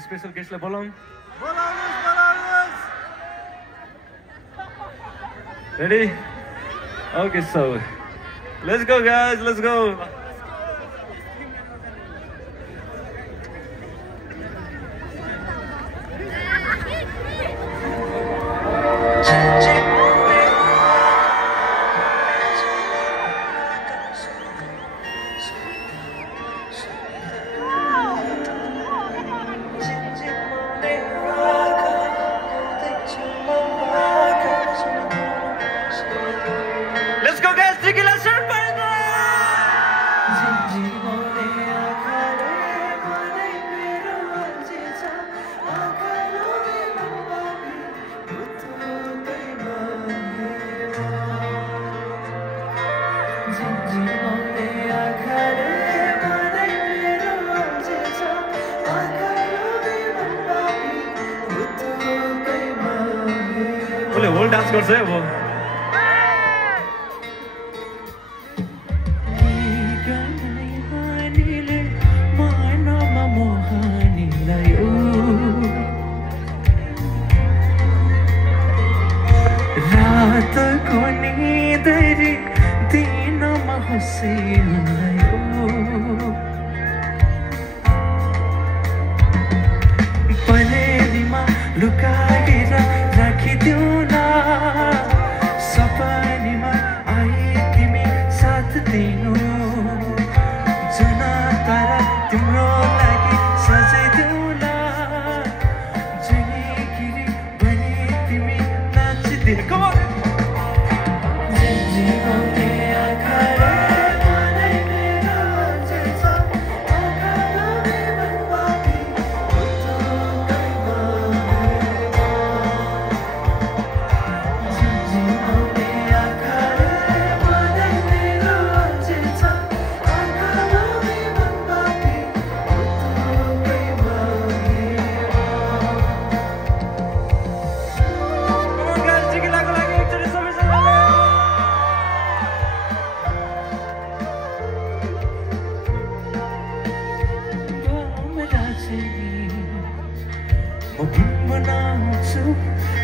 Special गेस्टलाई बोलाउँ ready okay so let's go guys let's go whole dance गर्छ है अब रातको निदरी दिनमा हँसियो पलेरीमा लुकाएर राखिदिऊ न सपनीमा आई तिमी साथ दिनु जुन तारा तिम्रो लागि सजाइदिऊ न जुनी बनी तिमी नाचिदिनु Come on!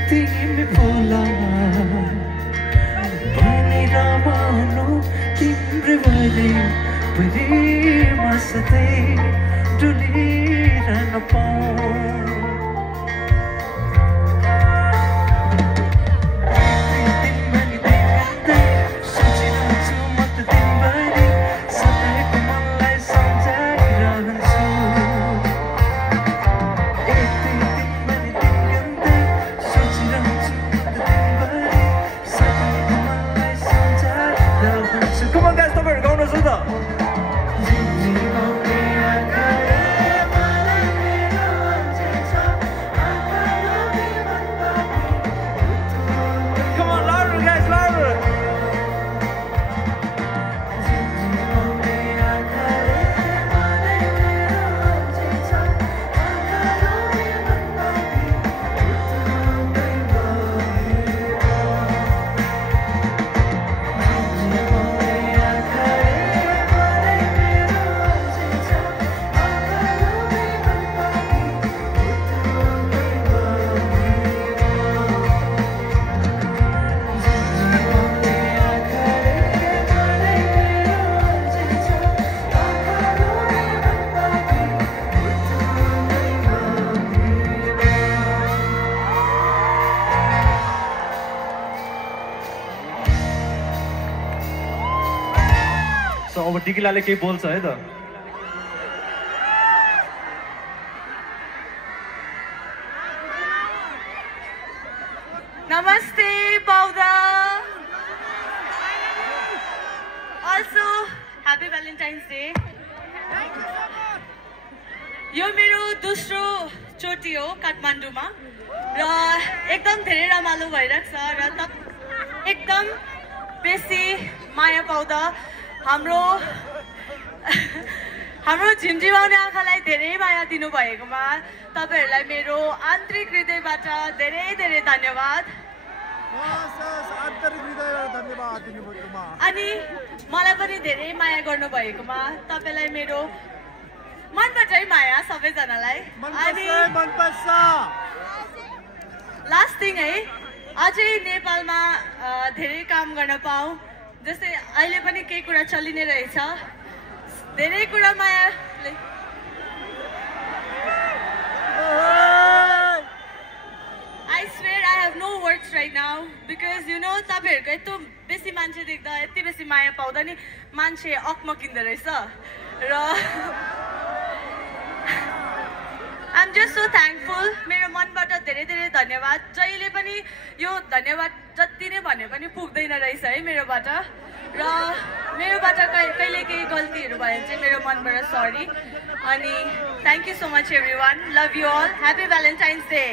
तिमी बोला भनेर मानु तिम्रो भरि प्रेम सधैँ डुलिरहन पाऊँ अब टिकिलाले केही बोल्छ है त नमस्ते पाउदा अल्सो ह्यापी भ्यालेन्टाइन्स डे यो मेरो दोस्रो चोटि हो काठमाडौँमा र एकदम धेरै रमाइलो भइरहेको छ र एकदम बेसी माया पाउँदा हाम्रो झिमझिमाउने आँखालाई धेरै माया दिनुभएकोमा तपाईहरुलाई मेरो आन्तरिक हृदयबाट धेरै धेरै धन्यवाद अनि मलाई पनि धेरै माया गर्नुभएकोमा तपाईलाई मेरो मनबाटै माया सबैजनालाई अनि लास्ट थिङ है अझै नेपालमा धेरै काम गर्न पाऊँ जस्तै अहिले पनि केही कुरा चलि नै रहेछ धेरै कुरा मायाले I swear I have no words right now because you know तपाईहरुको यस्तो बेसी मान्छे देख्दा यति बेसी माया पाउँदा नि मान्छे अक्मकिँदो रहेछ र I'm just so thankful मेरो मनबाट धेरै धेरै धन्यवाद जहिले पनि यो धन्यवाद जति नै भने पनि पुग्दैन रहेछ है मेरोबाट र मेरोबाट कहिले केही गल्तीहरु भयो भने चाहिँ मेरो मनबाट सरी अनि thank you so much everyone love you all happy valentine's day